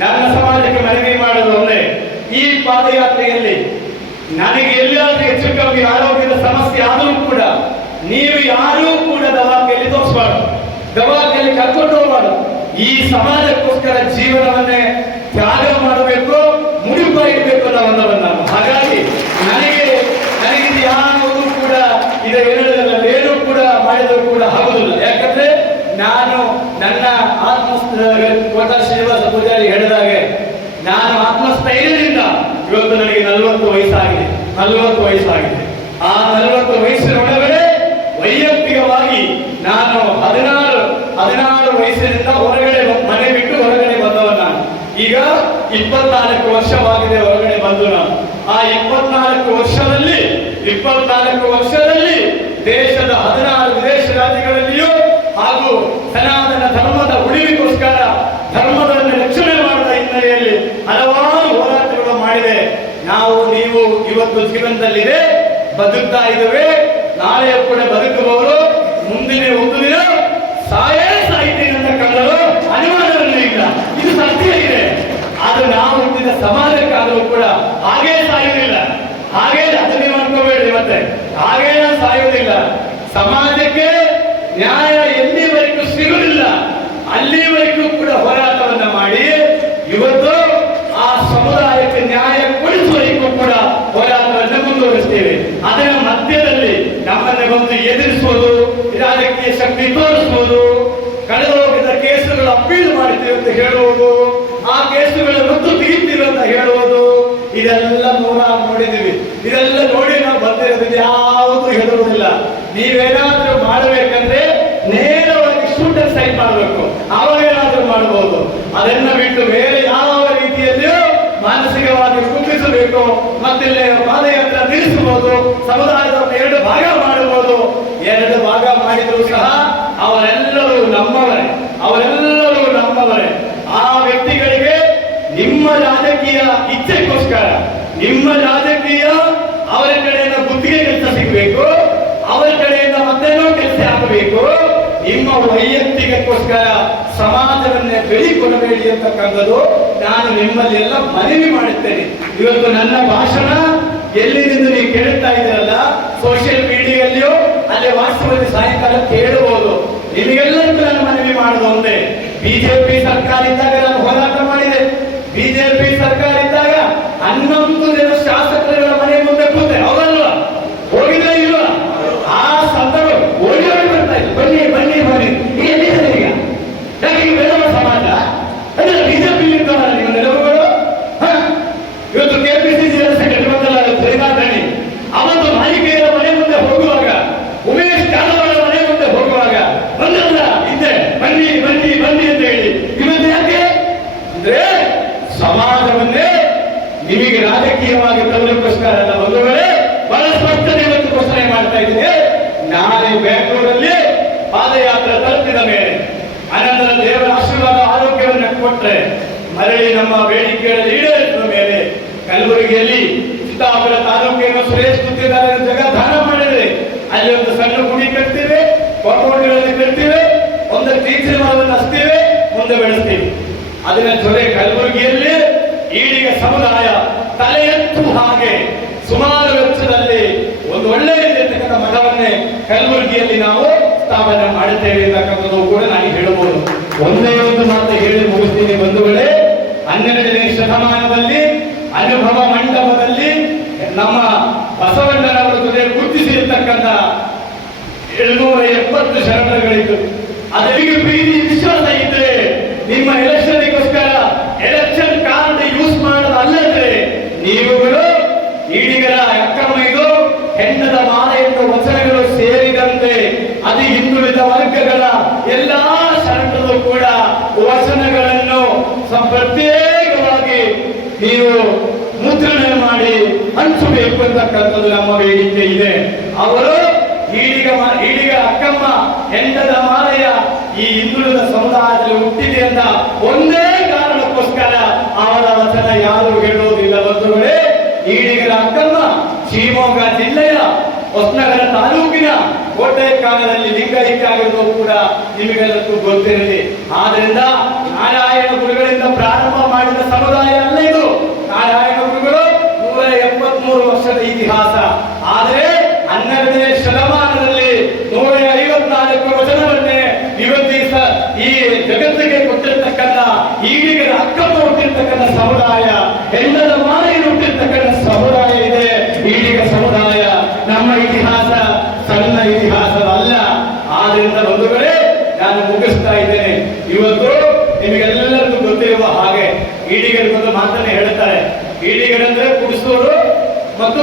ನನ್ನ ಸಮಾಜಕ್ಕೆ ಮನವಿ ಮಾಡೋದು ಒಂದೇ, ಈ ಪಾದಯಾತ್ರೆಯಲ್ಲಿ ನನಗೆ ಎಲ್ಲಾದ್ರೂ ಹೆಚ್ಚು ಕಮ್ಮಿ ಆರೋಗ್ಯದ ಸಮಸ್ಯೆ ಆದರೂ ಕೂಡ ನೀವು ಯಾರೂ ಕೂಡ ದವಾಖಾನೆಯಲ್ಲಿ ತೋರಿಸಬಾರ್ದು, ದವಾಖಾನೆಯಲ್ಲಿ ಕರ್ಕೊಂಡು ಹೋಗಬಾರ್ದು. ಈ ಸಮಾಜಕ್ಕೋಸ್ಕರ ಜೀವನವನ್ನೇ ತ್ಯಾಗ ಮಾಡಬೇಕು, ಮುಡಿಪ ಇಡಬೇಕು ಅನ್ನೋದನ್ನ. ಹಾಗಾಗಿ ನನಗೆ ಯಾವುದು ಕೂಡ ಇದು ಏನೂ ಕೂಡ ಮಾಡಿದರೂ ಕೂಡ ಆಗುದಿಲ್ಲ. ಯಾಕಂದ್ರೆ ನಾನು ನನ್ನ ಕೋಟ ಶ್ರೀನಿವಾಸ ಪೂಜಾರಿ ಹೇಳಿದಾಗೆ ನಾನು ಆತ್ಮಸ್ಥೈರ್ಯದಿಂದ ಇವತ್ತು ನನಗೆ 40 ವಯಸ್ಸಾಗಿದೆ. ಆ 40 ವಯಸ್ಸಿನೊಳಗಡೆ ವೈಯಕ್ತಿಕವಾಗಿ ನಾನು 16 ವಯಸ್ಸಿನಿಂದ ಹೊರಗಡೆ ಮನೆ ಬಿಟ್ಟು ಹೊರಗಡೆ ಬಂದವ ನಾನು. ಈಗ 24 ವರ್ಷವಾಗಿದೆ ಹೊರಗಡೆ ಬಂದು ನಾನು. ಆ 24 ವರ್ಷದಲ್ಲಿ ದೇಶದ 16 ವಿದೇಶ ರಾಜ್ಯಗಳಲ್ಲಿಯೂ ಹಾಗೂ ಸನಾತನ ಧರ್ಮದ ಉಳಿವಿಗೋಸ್ಕರ ಧರ್ಮವನ್ನು ರಕ್ಷಣೆ ಮಾಡುವ ಹಿನ್ನೆಲೆಯಲ್ಲಿ ಹಲವಾರು ಹೋರಾಟಗಳು ಮಾಡಿದೆ. ನೀವು ಇವತ್ತು ಜೀವನದಲ್ಲಿದೆ, ಬದುಕ್ತಾ ಇದ್ದೇವೆ, ನಾಳೆ ಕೂಡ ಬದುಕಬಹುದು, ಮುಂದಿನ ಒಂದು ದಿನ ಸಾಯ್ತೀನಿ ಅಂತ ಕಂಡರು ಅನಿವಾರ್ಯವೇ ಇಲ್ಲ. ಇದು ಸತ್ಯ ಇದೆ. ಅದು ನಾವು ಹುಟ್ಟಿದ ಸಮಾಜಕ್ಕಾದರೂ ಕೂಡ ಹಾಗೇ ಸಾಯುವುದಿಲ್ಲ. ಹಾಗೇ ಅದನ್ನೇ ಅನ್ಕೋಬೇಡಿ, ಮತ್ತೆ ಹಾಗೇ ಸಾಯುವುದಿಲ್ಲ. ಸಮಾಜಕ್ಕೆ ನ್ಯಾಯ ಎಲ್ಲಿವರೆಗೂ ಸಿಗುವುದಿಲ್ಲ ಅಲ್ಲಿವರೆಗೂ ಕೂಡ ಹೋರಾಟವನ್ನ ಮಾಡಿ ಇವತ್ತು ಆ ಸಮುದಾಯಕ್ಕೆ ನ್ಯಾಯ ಕೊಡಿಸುವವರೆಗೂ ಕೂಡ ಹೋರಾಟವನ್ನು ಮುಂದುವರಿಸ್ತೇವೆ. ಅದರ ಮಧ್ಯದಲ್ಲಿ ನಮ್ಮನ್ನು ಬಂದು ಎದುರಿಸುವುದು, ರಾಜಕೀಯ ಶಕ್ತಿ ತೋರಿಸುವುದು, ಕಳೆದ ಹೋಗಿದ್ದ ಕೇಸುಗಳು ಅಪೀಲ್ ಮಾಡ್ತೀವಿ ಅಂತ ಹೇಳುವುದು, ಆ ಕೇಸುಗಳ ರದ್ದು ತೆಗಿತೀವಿ ಅಂತ ಹೇಳುವುದು, ಇದೆಲ್ಲ ನೋಡಿದ್ದೀವಿ. ಇದೆಲ್ಲ ನೋಡಿ ನಾವು ಬಂದಿರೋದು ಯಾವುದು ಹೇಳುವುದಿಲ್ಲ. ನೀವೇನಾದ್ರೂ ಮಾಡಬೇಕಂದ್ರೆ ನೇರವಾಗಿ ಶೂಟರ್ ಸೈಡ್ ಮಾಡಬೇಕು, ಅವಾಗೇನಾದ್ರೂ ಮಾಡಬಹುದು. ಅದನ್ನ ಬಿಟ್ಟು ಬೇರೆ ಯಾವ ರೀತಿಯಲ್ಲಿಯೂ ಮಾನಸಿಕವಾಗಿ ಕುಗ್ಗಿಸಬೇಕು. ಮತ್ತಿಲ್ಲಿ ಪಾದಯಾತ್ರೆ ನಿಲ್ಲಿಸಬಹುದು, ಸಮುದಾಯದವನ್ನು 2 ಭಾಗ ಮಾಡಬಹುದು. 2 ಭಾಗ ಮಾಡಿದ್ರು ಸಹ ಅವರೆಲ್ಲರೂ ನಮ್ಮವರೇ. ಆ ವ್ಯಕ್ತಿಗಳಿಗೆ ನಿಮ್ಮ ರಾಜಕೀಯ ಇಚ್ಛೆಗೋಸ್ಕರ, ನಿಮ್ಮ ರಾಜಕೀಯ ಅವರ ಕಡೆಯಿಂದ ಗುತ್ತಿಗೆ ಕೆಲಸ ಸಿಗಬೇಕು, ಅವರ ಕಡೆಯಿಂದ ಮತ್ತೇನೋ ಕೆಲಸ ಆಗಬೇಕು. ನಿಮ್ಮ ವೈಯಕ್ತಿಕಕ್ಕೋಸ್ಕರ ಸಮಾಜವನ್ನೇ ಬೆಳಿಕೊಡಬೇಡಿ ಅಂತಕ್ಕಂಥದ್ದು ನಾನು ನಿಮ್ಮಲ್ಲಿ ಎಲ್ಲ ಮನವಿ ಮಾಡುತ್ತೇನೆ. ಇವತ್ತು ನನ್ನ ಭಾಷಣ ಎಲ್ಲಿಂದ ನೀವು ಕೇಳ್ತಾ ಇದ್ದೀರಲ್ಲ, ಸೋಷಿಯಲ್ ಮೀಡಿಯಾದಲ್ಲಿಯೋ ಅಲ್ಲಿ ವಾಸ್ತವದಲ್ಲಿ ಸಾಯಂಕಾಲ ಕೇಳಬಹುದು. ನಿಮಗೆಲ್ಲರಿಗೂ ನಾನು ಮನವಿ ಮಾಡೋದು ಒಂದೇ, ಬಿಜೆಪಿ ಸರ್ಕಾರ ಇದ್ದಾಗ ನಾನು ಹೋರಾಟ ಮಾಡಿದೆ. ಬಿಜೆಪಿ ಸರ್ಕಾರ ಇದ್ದಾಗ 11 ಜನ ಶಾಸಕರುಗಳ ಮನೆ ಮುಂದೆ ಕೂತೆ, ಹೌದಲ್ವಾ? ಹೋಗಿದ್ರೆ ಇಲ್ವಾ? ಆ ಸಂದರ್ಭ ಓಡಿ ಬರ್ತಾ ಇತ್ತು, ಬನ್ನಿ ಎಲ್ಲಿದೆ ಈಗ? ಯಾಕೆ ಈ ಬೆಳೆದ ಸಮಾಜ ಅಂದ್ರೆ ಬಿಜೆಪಿ ಇರ್ತಾರಲ್ಲ ನೀವು ನೆಲವುಗಳು. ಇವತ್ತು ಕೆಪಿಸಿಸಿ ಸೆಕ್ರೆಟರಿ ಬಂದಲ್ಲ ಶ್ರೀನಾಥಣಿ, ಅವತ್ತು ಮಾಲಿಕೆಯರ ಮನೆ ಮುಂದೆ ಹೋಗುವಾಗ, ಉಮೇಶ್ ಜಾಧವ್ ಮನೆ ಮುಂದೆ ಹೋಗುವಾಗ ಬಂದಲ್ಲ ಹಿಂದೆ ಬನ್ನಿ ಅಂತ ಹೇಳಿ. ಇವತ್ತು ಯಾಕೆ ಅಂದ್ರೆ ಸಮಾಜವನ್ನೇ ನಿಮಗೆ ರಾಜಕೀಯವಾಗಿ ತರಲಿಕ್ಕೋಸ್ಕರ ಅಲ್ಲ ಬಂಧುಗಳೇ, ಬಹಳ ಸ್ಪಷ್ಟನೆ ಇವತ್ತು ಘೋಷಣೆ ಮಾಡ್ತಾ ಇದ್ದೀನಿ. ನಾಳೆ ಬೆಂಗಳೂರಲ್ಲಿ ಪಾದಯಾತ್ರೆ ತಲುಪಿದ ಮೇಲೆ ಅನಂತರ ದೇವರ ಆಶೀರ್ವಾದ ಆರೋಗ್ಯವನ್ನು ಕೊಟ್ಟರೆ ಮರಳಿ ನಮ್ಮ ಬೇಡಿಕೆಗಳಲ್ಲಿ ಈಡೇರಿಸಿದ ಮೇಲೆ ಕಲಬುರಗಿಯಲ್ಲಿ ಚಿತ್ತಾಪುರ ತಾಲೂಕಿನ ಸುರೇಶ್ ಗುತ್ತಿದಾರ ಜಾಗ ದಾನ ಮಾಡಿದ್ರೆ ಅಲ್ಲಿ ಒಂದು ಸಣ್ಣ ಗುಡಿ ಕಟ್ತೀವಿ, ಕಾಂಪೌಂಡ್ಗಳಲ್ಲಿ ಕಟ್ತೀವಿ, ಒಂದು ಟೀಚರ್ ಮರವನ್ನು ಹಚ್ತೀವಿ, ಮುಂದೆ ಬೆಳೆಸ್ತೀವಿ. ಅದನ್ನ ಜೊತೆ ಕಲಬುರಗಿಯಲ್ಲಿ ಈಡಿಗ ಸಮುದಾಯ ತಲೆ ಎತ್ತು ಹಾಗೆ ಸುಮಾರು ವೆಚ್ಚದಲ್ಲಿ ಒಂದು ಒಳ್ಳೆ ರೀತಿಯಂತಕ್ಕಂಥ ಮಠವನ್ನೇ ಕಲಬುರಗಿಯಲ್ಲಿ ನಾವು ಸ್ಥಾಪನೆ ಮಾಡುತ್ತೇವೆ ಅಂತಕ್ಕಂಥದ್ದು ಕೂಡ ನಾನು ಹೇಳಬಹುದು. ಒಂದೇ ಒಂದು ಮಾತು ಹೇಳಿ ಮುಗಿಸ್ತೀನಿ ಬಂಧುಗಳೇ. 12ನೇ ಶತಮಾನದಲ್ಲಿ ಅನುಭವ ಮಂಟಪದಲ್ಲಿ ನಮ್ಮ ಬಸವಣ್ಣನವರ ಜೊತೆ ಗುರುತಿಸಿರ್ತಕ್ಕಂಥ 770 ಶರಣರುಗಳಿದ್ದು, ಅದರಿಗೆ ಪ್ರೀತಿ ವಿಶ್ವಾಸ ಇದ್ರೆ ನಿಮ್ಮ ಎಲೆಕ್ಷನ್ಗೋಸ್ಕರ ಎಲೆಕ್ಷನ್ ಕಾರ್ಡ್ ಯೂಸ್ ಮಾಡೋದಲ್ಲದೆ ನೀವುಗಳು ಈಡಿಗರ ಅಕ್ರಮ ಇದು ಹೆಣ್ಣದ ಮಾಲೆಯನ್ನು ವಚನಗಳು ಸೇರಿದಂತೆ ಅದು ಹಿಂದುಳಿದ ವರ್ಗಗಳ ಎಲ್ಲಾ ಶರಣರು ಕೂಡ ವಚನಗಳನ್ನು ಪ್ರತ್ಯೇಕವಾಗಿ ನೀವು ಮುದ್ರಣೆ ಮಾಡಿ ಹಂಚಬೇಕು ಅಂತಕ್ಕಂಥದ್ದು ನಮ್ಮ ಬೇಡಿಕೆ ಇದೆ. ಅವರು ಈಡಿಗ ಅಕ್ಕಮ್ಮ ಹೆಂಡದ ಮಾಲೆಯ ಈ ಹಿಂದುಳಿದ ಸಮುದಾಯದಲ್ಲಿ ಹುಟ್ಟಿದೆ ಅಂತ ಒಂದೇ ಕಾರಣಕ್ಕೋಸ್ಕರ ಅವರ ವಚನ ಯಾರು ಹೇಳುವುದಿಲ್ಲ ಬಂಧುಗಳೇ. ಈಡಿಗರ ಅಕ್ಕಮ್ಮ ಶಿವಮೊಗ್ಗ ಜಿಲ್ಲೆಯ ಹೊಸನಗರ ತಾಲೂಕಿನ ಕೋಟೆ ಕಾಲದಲ್ಲಿ ಲಿಂಗೈಕ್ಯ ಆಗಿರುವುದು ಕೂಡ ನಿಮಗೆಲ್ಲಕ್ಕೂ ಗೊತ್ತಿರಲಿ. ಆದ್ರಿಂದ ನಾರಾಯಣ ಗುರುಗಳಿಂದ ಪ್ರಾರಂಭ ಮಾಡಿದ ಇವತ್ತು ನಿಮಗೆಲ್ಲರಿಗೂ ಗೊತ್ತಿರುವ ಹಾಗೆ ಈಡಿಗರು ಒಂದು ಮಾತನ್ನ ಹೇಳ್ತಾರೆ, ಈಡಿಗರಂದ್ರೆ ಕುಡಿಸೋರು ಮತ್ತು